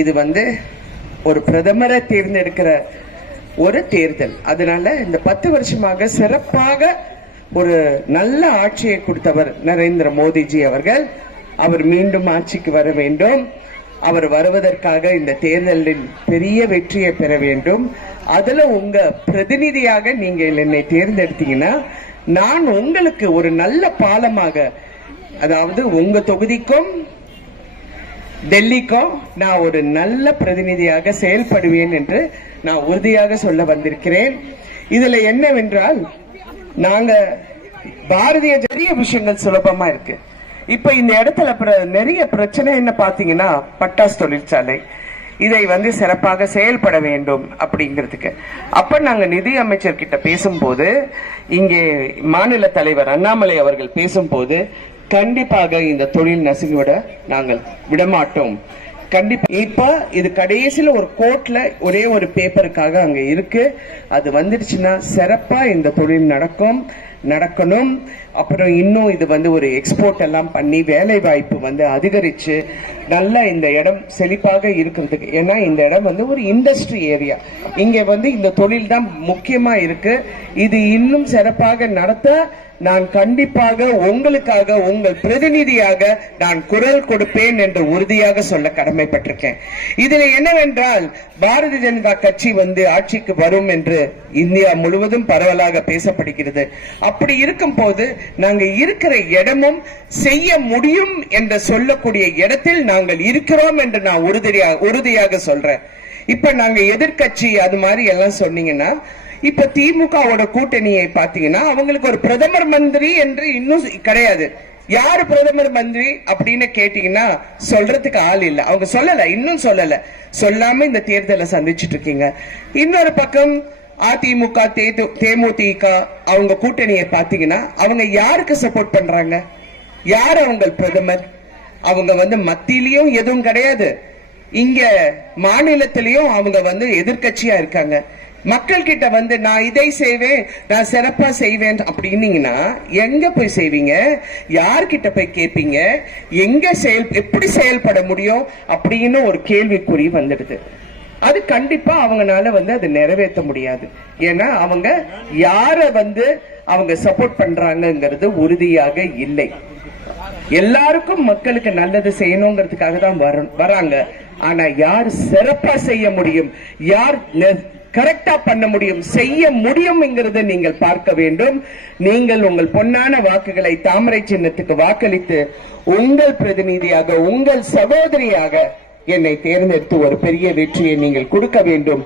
இது ஒரு பிரதமரை தேர்ந்தெடுக்கிற ஒரு தேர்தல். அதனால இந்த 10 வருஷமாக சிறப்பாக ஒரு நல்ல ஆட்சியை கொடுத்தவர் நரேந்திர மோடிஜி அவர்கள். அவர் மீண்டும் ஆட்சிக்கு வர வேண்டும். அவர் வருவதற்காக இந்த தேர்தலில் பெரிய வெற்றியை பெற வேண்டும். அதுல உங்க பிரதிநிதியாக நீங்கள் என்னை தேர்ந்தெடுத்தீங்கன்னா நான் உங்களுக்கு ஒரு நல்ல பாலமாக, அதாவது உங்க தொகுதிக்கும் டெல்லிக்கும் நான் ஒரு நல்ல பிரதிநிதியாக செயல்படுவேன் என்று நான் உறுதியாக சொல்ல வந்திருக்கிறேன். இதுல என்னவென்றால், நாங்க பாரதிய நிறைய விஷயங்கள் சுலபமா இருக்கு. இப்ப இந்த இடத்துல நிறைய பிரச்சனை என்ன பாத்தீங்கன்னா, பட்டாசு தொழிற்சாலை இதை சிறப்பாக செயல்பட வேண்டும் அப்படிங்கிறதுக்கு. அப்ப நாங்க நிதி அமைச்சர் கிட்ட பேசும்போது, இங்கே மாநில தலைவர் அண்ணாமலை அவர்கள் பேசும்போது, கண்டிப்பாக இந்த தொழில் நசுங்கிவிட நாங்கள் விடமாட்டோம். கண்டிப்பா இப்ப இது கடைசியில ஒரு கோர்ட்ல ஒரே ஒரு பேப்பருக்காக அங்க இருக்கு. அது வந்துடுச்சுன்னா சிறப்பா இந்த தொழில் நடக்கணும். அப்புறம் இன்னும் இது ஒரு எக்ஸ்போர்ட் எல்லாம் பண்ணி வேலை வாய்ப்பு அதிகரிச்சு நல்லா இந்த இடம் செழிப்பாக இருக்கிறதுக்கு. ஏன்னா இந்த இடம் ஒரு இண்டஸ்ட்ரி ஏரியா. இங்க இந்த தொழில் தான் முக்கியமா இருக்கு. இது இன்னும் சிறப்பாக நடத்த நான் கண்டிப்பாக உங்களுக்காக, உங்கள் பிரதிநிதியாக நான் குரல் கொடுப்பேன் என்று உறுதியாக சொல்ல கடமைப்பட்டிருக்கேன். இதுல என்னவென்றால், பாரதிய ஜனதா கட்சி ஆட்சிக்கு வரும் என்று இந்தியா முழுவதும் பரவலாக பேசப்படுகிறது. அப்படி இருக்கும் போது நாங்க இருக்கிற இடமும் செய்ய முடியும் என்று சொல்லக்கூடிய இடத்தில் நாங்கள் இருக்கிறோம் என்று நான் உறுதியாக சொல்றேன். இப்ப நாங்க எதிர்கட்சி அது மாதிரி எல்லாம் சொன்னீங்கன்னா, இப்ப திமுகவோட கூட்டணியை பாத்தீங்கன்னா அவங்களுக்கு ஒரு பிரதமர் மந்திரி என்று இன்னும் கிடையாது. யாரு பிரதமர் மந்திரி அப்படின்னு கேட்டீங்கன்னா சொல்றதுக்கு ஆள் இல்ல. அவங்க இன்னும் சொல்லல. சொல்லாம இந்த தேர்தலை சந்திச்சுட்டு இருக்கீங்க. இன்னொரு பக்கம் அதிமுக, தேமுதிக அவங்க கூட்டணியை பாத்தீங்கன்னா அவங்க யாருக்கு சப்போர்ட் பண்றாங்க? யாரு அவங்க பிரதமர்? அவங்க மத்தியிலயும் எதுவும் கிடையாது, இங்க மாநிலத்திலயும் அவங்க எதிர்கட்சியா இருக்காங்க. மக்கள் கிட்ட நான் இதை செய்வேன், நான் சிறப்பா செய்வேன் அப்படின்னீங்கன்னா எங்க போய் செய்வீங்க? யார்கிட்ட போய் கேட்பீங்க? எப்படி செயல்பட முடியும் அப்படின்னு ஒரு கேள்விக்குறி வந்துடுது. அது கண்டிப்பா அவங்கனால அது நிறைவேற்ற முடியாது. ஏன்னா அவங்க யார அவங்க சப்போர்ட் பண்றாங்கிறது உறுதியாக இல்லை. எல்லாருக்கும் மக்களுக்கு நல்லது செய்யணுங்கிறதுக்காக தான் வராங்க. ஆனா யார் சிறப்பா செய்ய முடியும், யார் கரெக்டா பண்ண முடியும், செய்ய முடியும்ங்கிறத நீங்கள் பார்க்க வேண்டும். நீங்கள் உங்கள் பொன்னான வாக்குகளை தாமரை சின்னத்துக்கு வாக்களித்து உங்கள் பிரதிநிதியாக, உங்கள் சகோதரியாக என்னை தேர்ந்தெடுத்து ஒரு பெரிய வெற்றியை நீங்கள் கொடுக்க வேண்டும்.